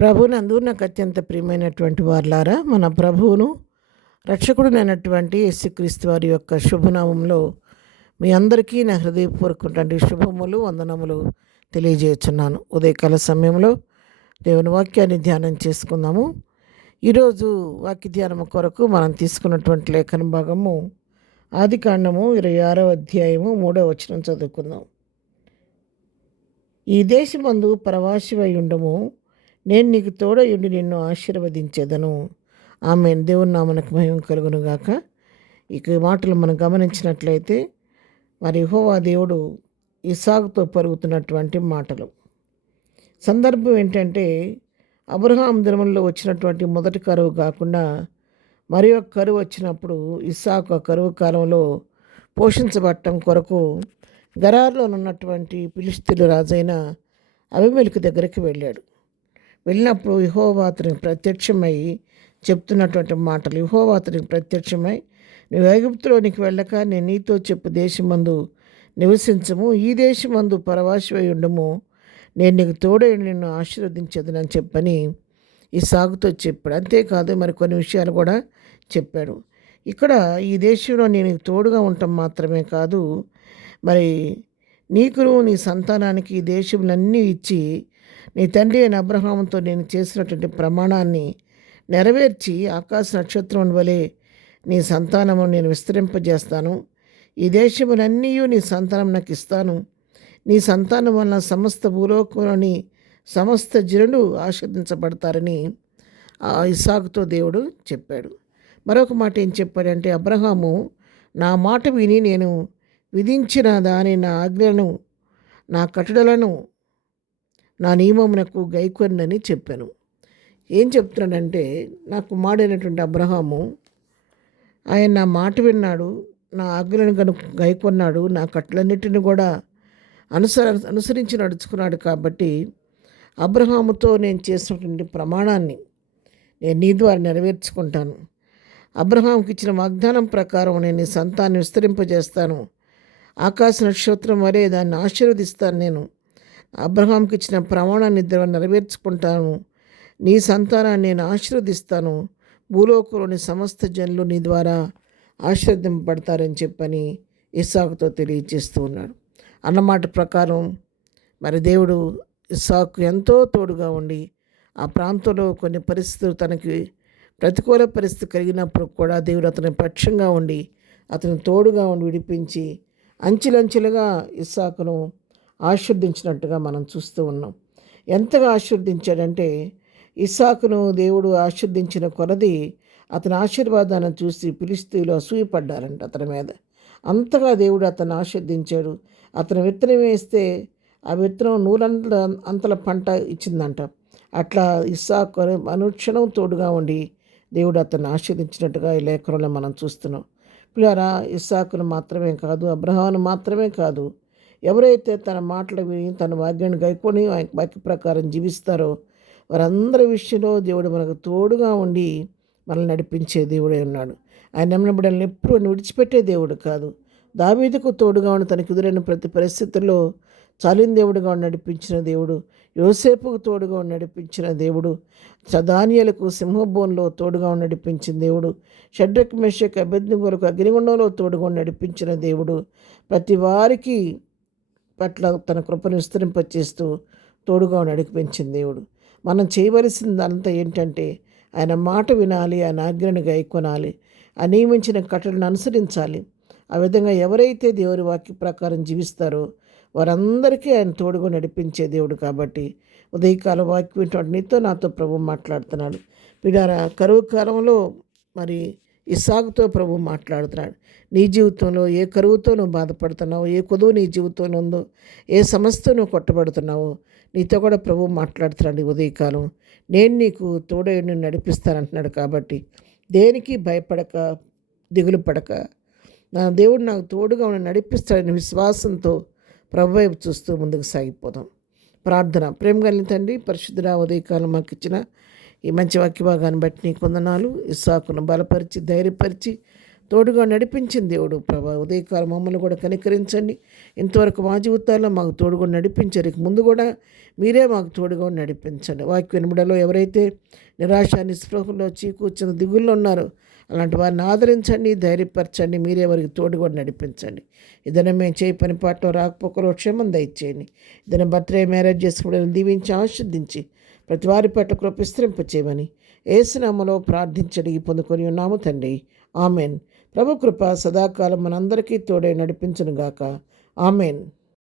ప్రభునందు నాకు అత్యంత ప్రియమైనటువంటి వారలారా, మన ప్రభువును రక్షకుడునైనటువంటి యేసుక్రీస్తు వారి యొక్క శుభనామంలో మీ అందరికీ నా హృదయపూర్వకమైనటువంటి శుభములు, వందనములు తెలియజేస్తున్నాను. ఉదయకాల సమయంలో దేవుని వాక్యాన్ని ధ్యానం చేసుకుందాము. ఈరోజు వాక్య ధ్యానం కొరకు మనం తీసుకున్నటువంటి లేఖన భాగము ఆదికాండము 26వ అధ్యాయము 3వ వచనం చదువుకుందాం. ఈ దేశమందు ప్రవాసివై ఉండము, నేను నీకు తోడయుండి నిన్ను ఆశీర్వదించేదను. ఆమేన్. దేవుని నామమునకు మహిమ కలుగును గాక. ఇక మాటలు మనం గమనించినట్లయితే మరి యెహోవా దేవుడు ఇస్సాకుతో పలుకుతున్నటువంటి మాటలు. సందర్భం ఏంటంటే, అబ్రహాం దినములలో వచ్చినటువంటి మొదటి కరువు కాకుండా మరి ఒక కరువు వచ్చినప్పుడు ఇస్సాకు ఆ కరువు కాలంలో పోషించబడటం కొరకు గెరారులో ఉన్నటువంటి ఫిలిష్తీయుల రాజైన అబీమెలెకు దగ్గరికి వెళ్ళాడు. వెళ్ళినప్పుడు యెహోవా అతనికి ప్రత్యక్షమై చెప్తున్నటువంటి మాటలు. యెహోవా అతనికి ప్రత్యక్షమై, నువ్వు ఐగుప్తులోనికి వెళ్ళక నేను నీతో చెప్పు దేశమందు నివసించము, ఈ దేశమందు పరవాసివై ఉండము, నేను నీకు తోడై నిన్ను ఆశీర్వదించేదనని చెప్పని ఇస్సాకుతో చెప్పాడు. అంతేకాదు మరి కొన్ని విషయాలు కూడా చెప్పాడు. ఇక్కడ ఈ దేశంలో నేను నీకు తోడుగా ఉండటం మాత్రమే కాదు, మరి నీకును నీ సంతానానికి ఈ దేశములన్నీ ఇచ్చి నీ తండ్రి అయిన అబ్రహాముతో నేను చేసినటువంటి ప్రమాణాన్ని నెరవేర్చి ఆకాశ నక్షత్రం వలె నీ సంతానము నేను విస్తరింపజేస్తాను. ఈ దేశములన్నీ నీ సంతానం నాకు ఇస్తాను. నీ సంతానం వలన సమస్త భూలోకంలోని సమస్త జనులు ఆశీర్వదించబడతారని ఇస్సాకుతో దేవుడు చెప్పాడు. మరొక మాట ఏం చెప్పాడంటే, అబ్రహాము నా మాట విని నేను విధించిన దాని నా ఆజ్ఞలను నా కట్టడలను నా నియమమునకు గైకొనని చెప్పాను. ఏం చెప్తున్నాడంటే, నా కుమారుడైనటువంటి అబ్రహాము ఆయన నా మాట విన్నాడు, నా ఆజ్ఞలను కనుక గైకొన్నాడు, నా కట్టలన్నిటిని కూడా అనుసరించి నడుచుకున్నాడు. కాబట్టి అబ్రహాముతో నేను చేసినటువంటి ప్రమాణాన్ని నేను నీ ద్వారా నెరవేర్చుకుంటాను. అబ్రహాంకి ఇచ్చిన వాగ్దానం ప్రకారం నేను నీ సంతాన్ని విస్తరింపజేస్తాను. ఆకాశ నక్షత్రం వరే దాన్ని ఆశీర్వదిస్తాను. నేను అబ్రహాంకి ఇచ్చిన ప్రమాణాన్ని నెరవేర్చుకుంటాను. నీ సంతానాన్ని నేను ఆశీర్వదిస్తాను. భూలోకంలోని సమస్త జనులు నీ ద్వారా ఆశీర్వదింపబడతారని చెప్పని ఇస్సాకుతో తెలియజేస్తూ ఉన్నాడు. అన్నమాట ప్రకారం మరి దేవుడు ఇస్సాకు ఎంతో తోడుగా ఉండి ఆ ప్రాంతంలో కొన్ని పరిస్థితులు తనకి ప్రతికూల పరిస్థితి కలిగినప్పుడు కూడా దేవుడు అతని పక్షంగా ఉండి అతని తోడుగా ఉండి విడిపించి అంచెలంచెలుగా ఇస్సాకును ఆశీర్వదించినట్టుగా మనం చూస్తూ ఉన్నాం. ఎంతగా ఆశీర్వదించాడంటే, ఇస్సాకును దేవుడు ఆశీర్వదించిన కొలది అతని ఆశీర్వాదాన్ని చూసి ఫిలిష్తీయులు అసూయపడ్డారంట అతని మీద. అంతగా దేవుడు అతన్ని ఆశీర్వదించాడు. అతను విత్తనం వేస్తే ఆ విత్తనం అంతల పంట ఇచ్చిందంట. అట్లా ఇస్సాకు అనుక్షణం తోడుగా ఉండి దేవుడు అతన్ని ఆశీర్వదించినట్టుగా ఈ లేఖనంలో మనం చూస్తున్నాం. పిల్లారా, ఇస్సాకును మాత్రమే కాదు, అబ్రహామును మాత్రమే కాదు, ఎవరైతే తన మాటలు విని తన వాక్యాన్ని గైకొని వాక్య ప్రకారం జీవిస్తారో వారందరి విషయంలో దేవుడు మనకు తోడుగా ఉండి మనల్ని నడిపించే దేవుడే ఉన్నాడు. ఆయన నమ్మిన బిడ్డలను ఎప్పుడు విడిచిపెట్టే దేవుడు కాదు. దావీదుకు తోడుగా ఉండి తనకు ఎదురైన ప్రతి పరిస్థితుల్లో చాలిన దేవుడుగా నడిపించిన దేవుడు, యోసేపుకు తోడుగా నడిపించిన దేవుడు, దానియేలుకు సింహబోన్లో తోడుగా నడిపించిన దేవుడు, షడ్రక్ మెషక్ అబేద్నెగోలకు అగ్నిగుండంలో తోడుగా నడిపించిన దేవుడు, ప్రతి వారికి పట్ల తన కృపను విస్తరింపచేస్తూ తోడుగా నడిపించిన దేవుడు. మనం చేయవలసిందంతా ఏంటంటే, ఆయన మాట వినాలి, ఆయన ఆజ్ఞను గైకొనాలి, ఆ నియమించిన కట్టడలను అనుసరించాలి. ఆ విధంగా ఎవరైతే దేవుని వాక్య ప్రకారం జీవిస్తారో వారందరికీ ఆయన తోడుగా నడిపించే దేవుడు. కాబట్టి ఉదయకాల వాక్యం వింటున్నాడు. నీతో నాతో ప్రభు మాట్లాడుతున్నాడు. పిడారా, కరువు కాలంలో మరి ఇస్సాకుతో ప్రభు మాట్లాడుతున్నాడు. నీ జీవితంలో ఏ కరువుతో నువ్వు బాధపడుతున్నావో, ఏ కొదువు నీ జీవితంలో ఉందో, ఏ సమస్యతో నువ్వు కొట్టబడుతున్నావో నీతో కూడా ప్రభు మాట్లాడుతున్నాడు. ఉదయకాలం నేను నీకు తోడై నిన్ను నడిపిస్తానంటున్నాడు. కాబట్టి దేనికి భయపడక, దిగులు పడక, నా దేవుడు నాకు తోడుగా ఉండి నడిపిస్తాడని విశ్వాసంతో ప్రభు వైపు చూస్తూ ముందుకు సాగిపోదాం. ప్రార్థన. ప్రేమ కలిగిన తండ్రి, పరిశుద్ధుడా, ఉదయకాలం మాకు ఇచ్చిన ఈ మంచి వాక్య భాగాన్ని బట్టి నీకు వందనాలు. ఇస్సాకును బలపరిచి, ధైర్యపరిచి, తోడుగా నడిపించిన దేవుడు ప్రభా. ఉదయకాలం మమ్మల్ని కూడా కనికరించండి. ఇంతవరకు మా జీవితాల్లో మాకు తోడుగా నడిపించారు, ఇక ముందు కూడా మీరే మాకు తోడుగా నడిపించండి. వాక్య వినబడలో ఎవరైతే నిరాశ నిస్పృహలో చీకూర్చిన దిగుల్లో ఉన్నారో అలాంటి వారిని ఆదరించండి, ధైర్యపరచండి. మీరే వారికి తోడుగా నడిపించండి. ఏదైనా మేము చేయి పని పాటలో రాకపోకలో క్షేమం దయచేయండి. ఏదైనా బర్త్డే మ్యారేజ్ చేసుకోవడానికి దీవించి ఆశీర్దించి ప్రతి వారి పట్ల కృప విస్తరింప చేయమని యేసునామములో ప్రార్థించడిగి పొందుకొని ఉన్నాము తండ్రి. ఆమెన్. ప్రభు కృప సదాకాలం మనందరికీ తోడై నడిపించునుగాక. ఆమెన్.